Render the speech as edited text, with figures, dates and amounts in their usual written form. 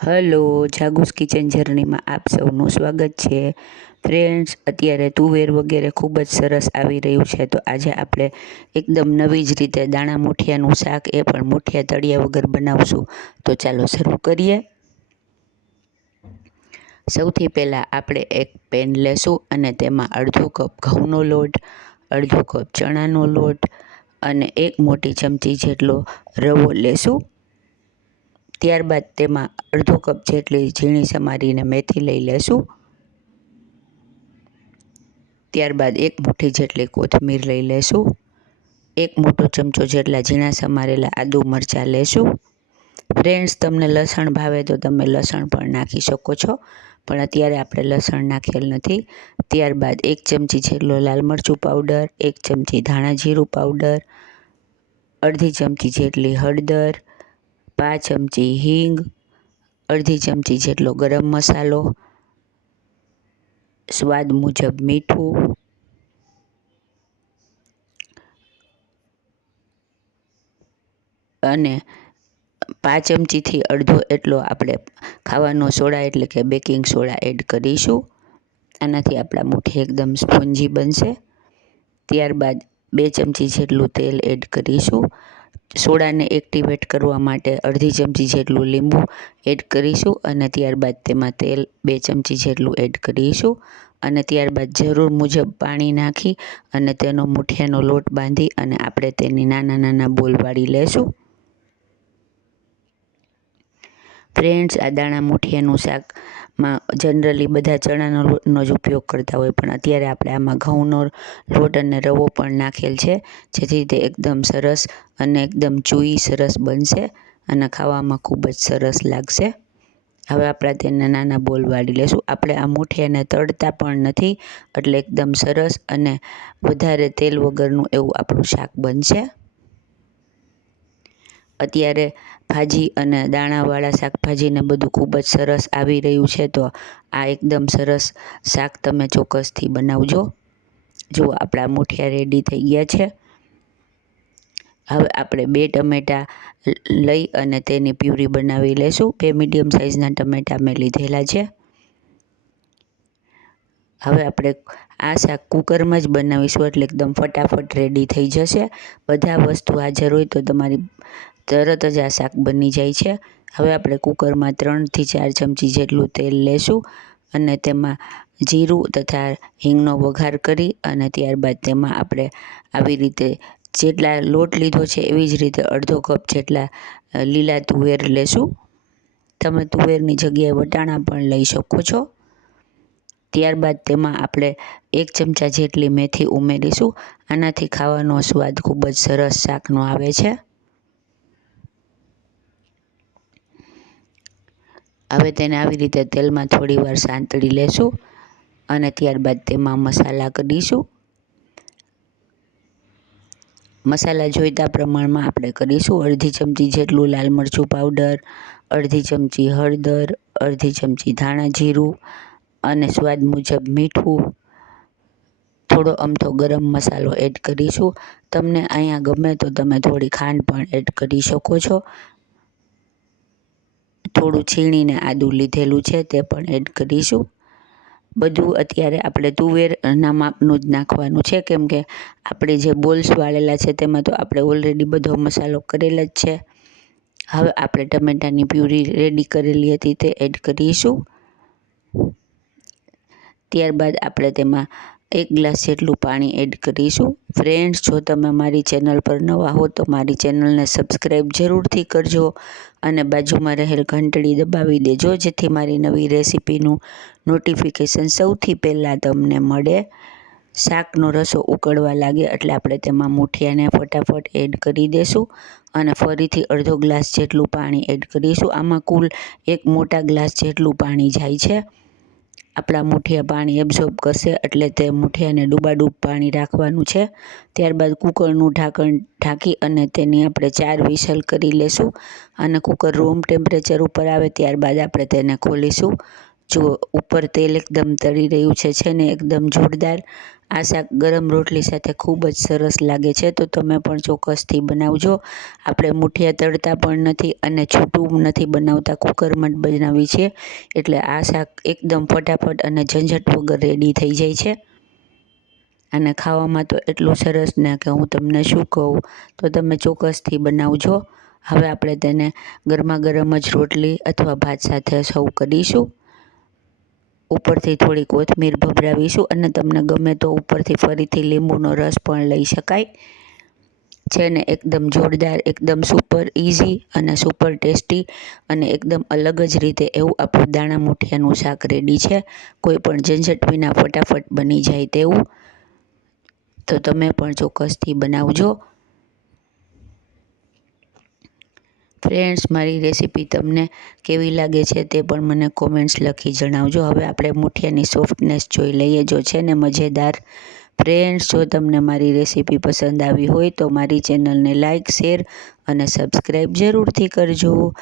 Hello, જાગુસ kitchen જર્નીમાં આપ સૌનું સ્વાગત છે. ફ્રેન્ડ્સ, અત્યારે તુવેર વગેરે ખૂબ જ સરસ આવી રહ્યું છે, તો આજે આપણે એકદમ નવી જ રીતે દાણા મૂઠિયાનું શાક, એ પણ મૂઠિયા તળિયા વગર બનાવશું. તો ચાલો શરૂ કરીએ. સૌથી પહેલાં આપણે એક પેન લેશું અને તેમાં અડધો કપ ઘઉંનો લોટ, અડધો કપ ચણાનો લોટ અને એક મોટી ચમચી જેટલો રવો લેશું. ત્યારબાદ તેમાં અડધો કપ જેટલી ઝીણી સમારીને મેથી લઈ લેશું. ત્યારબાદ એક મુઠ્ઠી જેટલી કોથમીર લઈ લેશું. એક મોટો ચમચો જેટલા ઝીણા સમારેલા આદુ મરચાં લેશું. ફ્રેન્ડ્સ, તમને લસણ ભાવે તો તમે લસણ પણ નાખી શકો છો, પણ અત્યારે આપણે લસણ નાખેલ નથી. ત્યારબાદ એક ચમચી જેટલો લાલ મરચું પાવડર, એક ચમચી ધાણા જીરું પાવડર, અડધી ચમચી જેટલી હળદર, 5 ચમચી હિંગ, અડધી ચમચી જેટલો ગરમ મસાલો, સ્વાદ મુજબ મીઠું અને 5 ચમચીથી અડધો એટલો આપણે ખાવાનો સોડા એટલે કે બેકિંગ સોડા એડ કરીશું. આનાથી આપણા મુઠ્ઠી એકદમ સ્પોન્જી બનશે. ત્યારબાદ 2 ચમચી જેટલું તેલ એડ કરીશું. સોડાને એક્ટિવેટ કરવા માટે અડધી ચમચી જેટલું લીંબુ એડ કરીશું અને ત્યારબાદ તેમાં તેલ 2 ચમચી જેટલું એડ કરીશું અને ત્યારબાદ જરૂર મુજબ પાણી નાખી અને તેનો મૂઠિયાનો લોટ બાંધી અને આપણે તેની નાના નાના બોલ વાળી લેશું. ફ્રેન્ડ્સ, આ દાણા મૂઠિયાનું શાકમાં જનરલી બધા ચણાનો લોટનો જ ઉપયોગ કરતા હોય, પણ અત્યારે આપણે આમાં ઘઉંનો લોટ અને રવો પણ નાખેલ છે, જેથી તે એકદમ સરસ અને એકદમ ચૂઈ સરસ બનશે અને ખાવામાં ખૂબ જ સરસ લાગશે. હવે આપણે તેને નાના બોલ વાળી લેશું. આપણે આ મૂઠિયાને તળતા પણ નથી, એટલે એકદમ સરસ અને વધારે તેલ વગરનું એવું આપણું શાક બનશે. અત્યારે ભાજી અને દાણાવાળા શાકભાજીને બધું ખૂબ જ સરસ આવી રહ્યું છે, તો આ એકદમ સરસ શાક તમે ચોક્કસથી બનાવજો. જુઓ, આપણા મૂઠિયા રેડી થઈ ગયા છે. હવે આપણે 2 ટમેટાં લઈ અને તેની પ્યુરી બનાવી લેશું. 2 મીડિયમ સાઇઝના ટમેટાં મેં લીધેલા છે. હવે આપણે આ શાક કુકરમાં જ બનાવીશું, એટલે એકદમ ફટાફટ રેડી થઈ જશે. બધા વસ્તુ હાજર હોય તો તમારી તરત જ આ શાક બની જાય છે. હવે આપણે કુકરમાં 3 થી 4 ચમચી જેટલું તેલ લેશું અને તેમાં જીરું તથા હિંગનો વઘાર કરી અને ત્યારબાદ તેમાં આપણે આવી રીતે જેટલા લોટ લીધો છે એવી જ રીતે અડધો કપ જેટલા લીલા તુવેર લેશું. તમે તુવેરની જગ્યાએ વટાણા પણ લઈ શકો છો. ત્યારબાદ તેમાં આપણે 1 ચમચા જેટલી મેથી ઉમેરીશું. આનાથી ખાવાનો સ્વાદ ખૂબ જ સરસ શાકનો આવે છે. હવે તેને આવી રીતે તેલમાં થોડી વાર સાંતળી લેશું અને ત્યારબાદ તેમાં મસાલા કરીશું. મસાલા જોઈતા પ્રમાણમાં આપણે કરીશું. અડધી ચમચી જેટલું લાલ મરચું પાવડર, અડધી ચમચી હળદર, અડધી ચમચી ધાણા જીરું અને સ્વાદ મુજબ મીઠું, થોડો અમથો ગરમ મસાલો એડ કરીશું. તમને અહીંયા ગમે તો તમે થોડી ખાંડ પણ એડ કરી શકો છો. થોડું છીણીને આદું લીધેલું છે તે પણ એડ કરીશું. બધું અત્યારે આપણે તુવેરના માપનું જ નાખવાનું છે, કેમ કે આપણે જે બોલ્સ વાળેલા છે તેમાં તો આપણે ઓલરેડી બધો મસાલો કરેલ જ છે. હવે આપણે ટમેટાની પ્યુરી રેડી કરેલી હતી તે એડ કરીશું. ત્યારબાદ આપણે તેમાં 1 ગ્લાસ જેટલું પાણી એડ કરીશું. ફ્રેન્ડ્સ, જો તમે મારી ચેનલ પર નવા હો તો મારી ચેનલને સબસ્ક્રાઈબ જરૂરથી કરજો અને બાજુમાં રહેલ ઘંટડી દબાવી દેજો, જેથી મારી નવી રેસીપીનું નોટિફિકેશન સૌથી પહેલાં તમને મળે. શાકનો રસો ઉકળવા લાગે એટલે આપણે તેમાં મૂઠિયાને ફટાફટ એડ કરી દઈશું અને ફરીથી અડધો ગ્લાસ જેટલું પાણી એડ કરીશું. આમાં કુલ 1 મોટા ગ્લાસ જેટલું પાણી જાય છે. આપણા મૂઠિયા પાણી એબ્ઝોર્બ કરશે, એટલે તે મૂઠિયાને ડૂબાડૂબ પાણી રાખવાનું છે. ત્યારબાદ કુકરનું ઢાંકણ ઢાંકી અને તેની આપણે 4 વિસલ કરી લેશું અને કુકર રૂમ ટેમ્પરેચર ઉપર આવે ત્યારબાદ આપણે તેને ખોલીશું. જો ઉપર તેલ એકદમ તળી રહ્યું છે ને એકદમ જોરદાર આ શાક ગરમ રોટલી સાથે ખૂબ જ સરસ લાગે છે, તો તમે પણ ચોક્કસથી બનાવજો. આપણે મુઠિયા તળતા પણ નથી અને છૂટું નથી બનાવતા, કુકરમાં જ બનાવી છે. એટલે આ શાક એકદમ ફટાફટ અને ઝંઝટ વગર રેડી થઈ જાય છે. અને ખાવામાં તો એટલું સરસ ને કે હું તમને શું કહું, તો તમે ચોક્કસથી બનાવજો. હવે આપણે તેને ગરમા ગરમ જ રોટલી અથવા ભાત સાથે સર્વ કરીશું. ઉપરથી થોડી કોથમીર ભભરાવીશું અને તમને ગમે તો ઉપરથી ફરીથી લીંબુનો રસ પણ લઈ શકાય છે ને. એકદમ જોરદાર, એકદમ સુપર ઇઝી અને સુપર ટેસ્ટી અને એકદમ અલગ જ રીતે એવું આપણું દાણા મુઠિયાનું શાક રેડી છે. કોઈ પણ ઝંઝટ વિના ફટાફટ બની જાય તેવું. તો તમે પણ ચોક્કસથી બનાવજો. ફ્રેન્ડ્સ, મારી રેસીપી તમને કેવી લાગે છે તે પણ મને કોમેન્ટ્સ લખી જણાવજો. હવે આપણે મુઠિયાની સોફ્ટનેસ જોઈ લઈએ. જો છે ને મજેદાર. ફ્રેન્ડ્સ, જો તમને મારી રેસીપી પસંદ આવી હોય તો મારી ચેનલને લાઇક, શેર અને સબસ્ક્રાઈબ જરૂરથી કરજો.